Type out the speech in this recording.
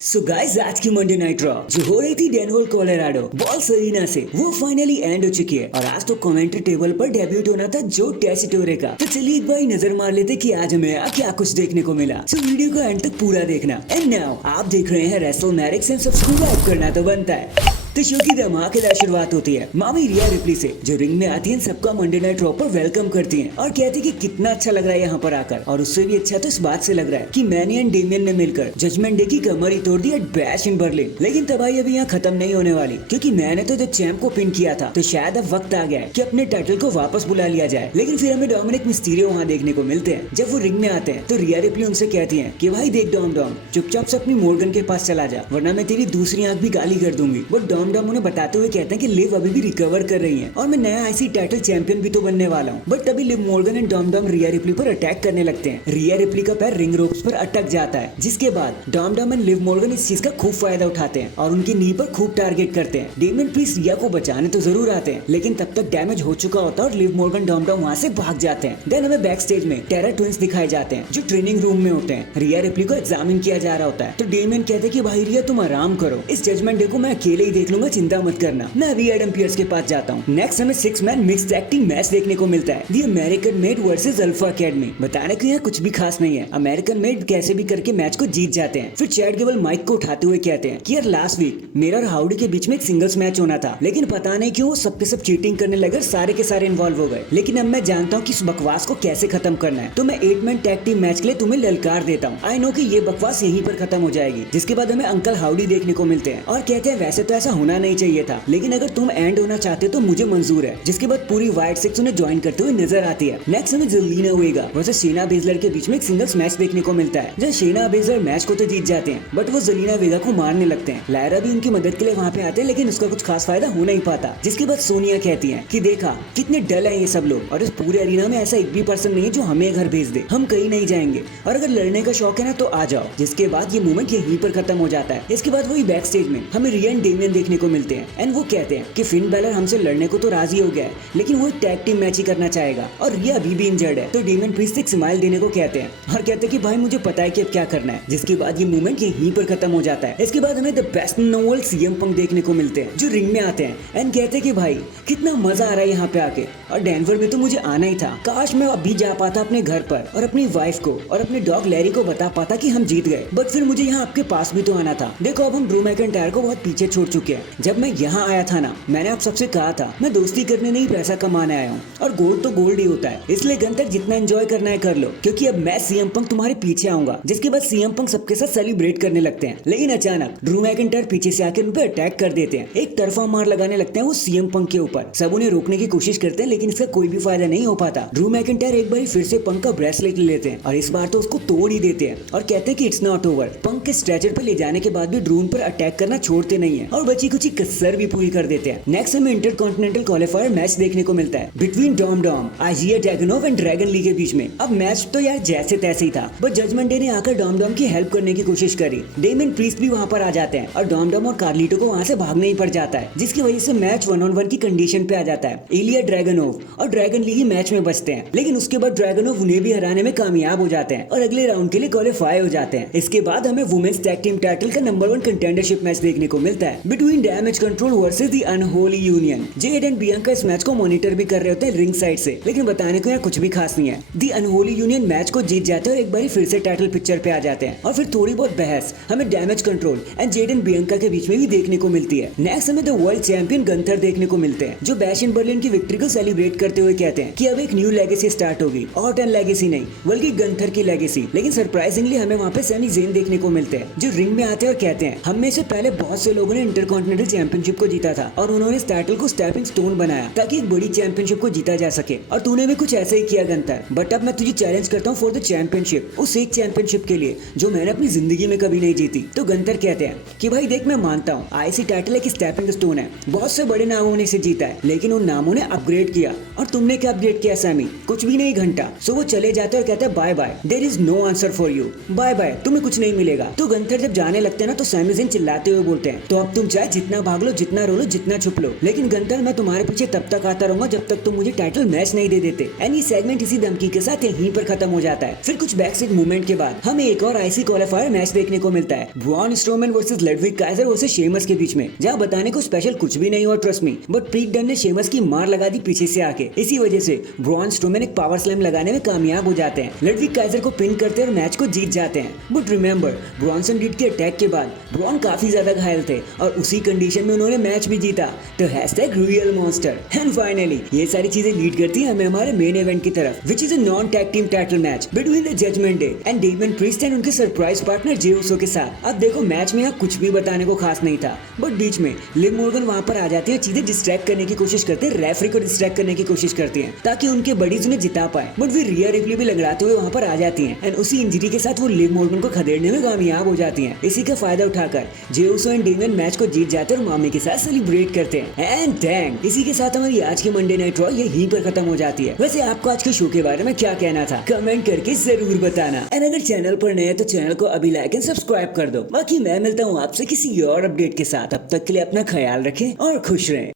So guys आज की Monday night raw जो हो रही थी डेनवर कोलोराडो बॉल सरीना से वो फाइनली एंड हो चुकी है और आज तो कमेंट्री टेबल पर डेब्यूट होना था जो टेसिटोरे का। तो चलिए एक बार नजर मार लेते कि आज हमें क्या कुछ देखने को मिला। सो वीडियो को एंड तक पूरा देखना। एंड नाउ आप देख रहे हैं रेसल मैरिक्स एंड सब्सक्राइब करना तो बनता है। तो शो की धमाकेदार शुरुआत होती है मामी रिया रिप्ली से जो रिंग में आती है, सबका मंडे नाइट रॉ पर वेलकम करती हैं और कहती है कि कितना अच्छा लग रहा है यहाँ पर आकर। और उससे भी अच्छा तो इस बात से लग रहा है कि मैनी एंड डेमियन ने मिलकर जजमेंट डे की कमर ही तोड़ दी एट बैश इन बर्लिन। लेकिन तबाही अभी यहाँ खत्म नहीं होने वाली क्योंकि मैंने तो जब चैंप को पिन किया था तो शायद अब वक्त आ गया है कि अपने टाइटल को वापस बुला लिया जाए। लेकिन फिर हमें डोमिनिक मिस्टीरियो वहाँ देखने को मिलते हैं। जब वो रिंग में आते हैं तो रिया रिप्ली उनसे कहती है कि भाई देख डॉम डॉम, चुपचाप से अपनी मॉर्गन के पास चला जा वरना मैं तेरी दूसरी आंख भी गाली कर दूंगी। बट डॉम डॉम उन्हें बताते हुए कहते हैं कि लिव अभी भी रिकवर कर रही है और मैं नया आईसी टाइटल चैंपियन भी तो बनने वाला हूँ। बट तभी Liv Morgan and Dom Dom Rhea Ripley पर अटैक करने लगते हैं। रिया रिप्ली का पैर रिंग रोप्स पर अटक जाता है जिसके बाद Dom Dom and Liv Morgan इस चीज का खूब फायदा उठाते हैं और उनकी नी पर खूब टारगेट करते हैं। डेमियन प्रीस्ट रिया को बचाने तो जरूर आते हैं लेकिन तब तक डैमेज हो चुका होता है और लिव मॉर्गन डॉम डॉम वहाँ से भाग जाते हैं। देन हमें बैक स्टेज में टेरा ट्विंस दिखाए जाते हैं जो ट्रेनिंग रूम में होते हैं। रिया रिप्ली को एग्जामिन किया जा रहा होता है तो डेमियन कहते हैं कि भाई रिया तुम आराम करो, इस जजमेंट डे को मैं अकेले ही देख लूंगा, चिंता मत करना, मैं अभी एडम पियर्स के पास जाता हूँ। नेक्स्ट हमें 6 man mixed tag team match देखने को मिलता है, the American made versus Alpha Academy. बताने को यहाँ कुछ भी खास नहीं है, अमेरिकन मेड कैसे भी करके मैच को जीत जाते हैं। फिर चैट गेबल माइक को उठाते हुए कहते हैं कि यार लास्ट वीक मेरा और हाउडी के बीच में एक सिंगल्स मैच होना था लेकिन पता नहीं क्यों सबके सब चीटिंग करने लगे, सारे के सारे इन्वॉल्व हो गए। लेकिन अब मैं जानता हूँ कि इस बकवास को कैसे खत्म करना है, तो मैं 8 मैन टैग टीम मैच के लिए तुम्हें ललकार देता हूँ। आई नो कि ये बकवास यहीं पर खत्म हो जाएगी। जिसके बाद हमें अंकल हाउडी देखने को मिलते हैं और कहते हैं वैसे तो ऐसा होना नहीं चाहिए था लेकिन अगर तुम एंड होना चाहते तो मुझे मंजूर है। जिसके बाद पूरी वाइट सिक्स उन्हें ज्वाइन करते हुए नजर आती है। नेक्स्ट हमें जेलिना वेगा वर्सेस शेना बेजलर के बीच में एक सिंगल्स मैच देखने को मिलता है जहाँ शेना बेजलर मैच को तो जीत जाते हैं बट वो जेलिना वेगा को मारने लगते हैं। लायरा भी उनकी मदद के लिए वहाँ पे आते हैं लेकिन उसका कुछ खास फायदा हो नहीं पाता। जिसके बाद सोनिया कहती है कि देखा कितने डल है ये सब लोग और इस पूरे अरीना में ऐसा एक भी पर्सन नहीं है जो हमें घर भेज दे, हम कहीं नहीं जाएंगे और अगर लड़ने का शौक है ना तो आ जाओ। जिसके बाद ये मूवमेंट यहीं पर खत्म हो जाता है। इसके बाद वही बैक स्टेज में हमें रिया एंड डेमियन देखने को मिलते हैं एंड वो कहते हैं कि फिन बैलर हमसे लड़ने को तो राजी हो गया है लेकिन वो एक टैग टीम मैच ही करना चाहेगा और रिया अभी भी इंजर्ड है। तो डेमियन प्रीस्ट एक स्माइल देने को कहते हैं और कहते हैं कि भाई मुझे पता है कि अब क्या करना है। जिसके बाद ये मूवमेंट यहीं पर खत्म हो जाता है। इसके बाद हमें the best in the world CM Punk देखने को मिलते हैं जो रिंग में आते हैं एंड कहते हैं कि भाई कितना मजा आ रहा है यहाँ पे आके और डेनवर में तो मुझे आना ही था, काश मैं अभी जा पाता अपने घर पर और अपनी वाइफ को और अपने डॉग लैरी को बता पाता कि हम जीत गए, बट फिर मुझे यहाँ आपके पास भी तो आना था। देखो अब हम ड्रू मैकिंटायर को बहुत पीछे छोड़ चुके हैं। जब मैं यहाँ आया था ना मैंने आप सबसे कहा था मैं दोस्ती करने नहीं पैसा कमाने आया हूँ और गोल्ड तो गोल्ड ही होता है, इसलिए गंतर जितना एंजॉय करना है कर लो क्योंकि अब मैं सीएम पंक तुम्हारे पीछे आऊंगा। जिसके बाद सीएम पंक सबके साथ सेलिब्रेट करने लगते हैं लेकिन अचानक ड्रू मैकिंटायर पीछे से आकर उन पर अटैक कर देते हैं, एक तरफा मार लगाने लगते हैं वो सीएम पंक के ऊपर। सब उन्हें रोकने की कोशिश करते हैं लेकिन इसका कोई भी फायदा नहीं हो पाता। ड्रू मैकिंटायर एक बार फिर से पंक का ब्रेसलेट ले लेते हैं और इस बार तो उसको तोड़ ही देते हैं और कहते हैं कि इट्स नॉट ओवर। पंक के स्ट्रेचर पर ले जाने के बाद भी ड्रू पर अटैक करना छोड़ते नहीं है और बची कुछ कसर भी पूरी कर देते हैं। नेक्स्ट हमें इंटरकॉन्टिनेंटल क्वालिफायर मैच देखने को मिलता है बिटवीन डॉम डॉम, आजिया ड्रैगनोव एंड ड्रैगन ली के बीच में। अब मैच तो यार जैसे तैसे ही था बट जजमेंट डे ने आकर डॉम डॉम की हेल्प करने की कोशिश करी। डेमियन प्रीस्ट भी वहाँ पर आ जाते हैं और डॉम डॉम और कार्लिटो को वहाँ से भागना ही पड़ जाता है जिसकी वजह से मैच 1-on-1 की कंडीशन पे आ जाता है। इलिया ड्रैगनोव और ड्रैगन ली ही मैच में बचते हैं लेकिन उसके बाद ड्रैगनोव उन्हें भी हराने में कामयाब हो जाते हैं और अगले राउंड के लिए क्वालिफाई हो जाते हैं। इसके बाद हमें वुमेन्स टैग टीम टाइटल का नंबर 1 कंटेंडरशिप मैच देखने को मिलता है between damage control versus the unholy union. Z and Bianca इस मैच को मॉनिटर भी कर रहे होते हैं रिंग साइड से लेकिन बताने को यहाँ कुछ भी खास नहीं है। द अनहोली यूनियन मैच को जीत जाते हैं और एक बार फिर से टाइटल पिक्चर पे आ जाते हैं और फिर थोड़ी बहुत बहस हमें damage control and Z and Bianca के बीच में भी देखने को मिलती है। नेक्स्ट हमें द वर्ल्ड चैंपियन गंथर देखने को मिलते हैं जो बैश इन बर्लिन की विक्ट्री को सेलिब्रेट करते हुए कहते हैं कि अब एक न्यू लेगेसी स्टार्ट होगी, ऑर्टन लेगेसी नहीं बल्कि गंथर की लेगेसी। लेकिन सरप्राइजिंगली हमें वहाँ पे सैमी ज़ेन देखने को मिलते हैं जो रिंग में आते हैं और कहते हैं हम में से पहले बहुत से लोगों ने इंटरकॉन्टिनेंटल चैंपियनशिप को जीता था और उन्होंने इस टाइटल को स्टेपिंग स्टोन बनाया ताकि एक बड़ी चैंपियनशिप को जीता जा सके और तूने भी कुछ ऐसा ही किया गंथर। बट अब मैं तुझे चैलेंज करता हूँ फॉर द चैंपियनशिप, उस एक चैंपियनशिप के लिए जो मैंने अपनी जिंदगी में कभी नहीं जीती। तो गंथर कहते हैं कि भाई देख मैं मानता हूँ आईसी टाइटल एक स्टेपिंग स्टोन है, बहुत से बड़े नामों ने इसे जीता है लेकिन उन नामों ने अपग्रेड किया और तुमने क्या अपग्रेड किया सैमी, कुछ भी नहीं घंटा। सो वो चले जाते हैं और कहते हैं bye bye, there is no answer for you, bye bye, तुम्हें कुछ नहीं मिलेगा। तो गंथर जब जाने लगते हैं ना तो सैमी ज़ेन चिल्लाते हुए बोलते हैं तो अब तुम चाहे जितना भाग लो, जितना रो लो, जितना छुप लो, लेकिन गंतल मैं तुम्हारे पीछे तब तक आता रहूंगा जब तक तुम मुझे टाइटल मैच नहीं दे देते। एंड ये सेगमेंट इसी धमकी के साथ यहीं पर खत्म हो जाता है। फिर कुछ बैकस्टेज मूवमेंट के बाद हमें एक और आईसी क्वालिफायर मैच देखने को मिलता है, Braun Strowman versus Ludwig Kaiser versus Sheamus के बीच में, जहाँ बताने को स्पेशल कुछ भी नहीं हुआ ट्रस्ट मी, बट पीट डन ने शेमस की मार लगा दी पीछे से आके। इसी वजह से ब्रॉन स्ट्रोमैन एक पावर स्लैम लगाने में कामयाब हो जाते हैं, लडविग काइजर को पिन करते और मैच को जीत जाते हैं। बट रिमेंबर, ब्रॉनसन रीड के अटैक के बाद ब्रॉन काफी ज्यादा घायल थे और उसी कंडीशन में उन्होंने मैच भी जीता। तो hashtag real monster. And finally ये सारी चीजें लीड करती है हमें हमारे मेन इवेंट की तरफ, which is a non tag team title match between the Judgment Day and Damian Priest and उनके सरप्राइज पार्टनर जे उसो के साथ। अब देखो, मैच में यहाँ कुछ भी बताने को खास नहीं था, बट बीच में लिव मॉर्गन वहां पर आ जाती है, चीजें डिस्ट्रैक्ट करने की कोशिश करते हैं, रेफरी को डिस्ट्रैक्ट करने की कोशिश करती हैं ताकि उनके बडीज उन्हें जिता पाए। बट वे रिया रिप्ले भी लगड़ाते हुए वहां पर आ जाती हैं एंड उसी इंजरी के साथ वो लिव मॉर्गन को खदेड़ने में कामयाब हो जाती हैं। इसी का फायदा उठाकर जे उसो एंड डेमियन मैच को जीत जाते हैं और मामी के साथ सेलिब्रेट करते हैं। एंड डैंग, इसी के साथ हमारी आज की मंडे नाइट रॉ यहीं पर खत्म हो जाती है। वैसे आपको आज के शो के बारे में क्या कहना था, कमेंट करके जरूर बताना। एंड अगर चैनल पर नए तो चैनल को अभी लाइक एंड सब्सक्राइब कर दो। बाकी मैं मिलता हूँ आपसे किसी और अपडेट के साथ, तब तक के लिए अपना ख्याल रखें और खुश रहें।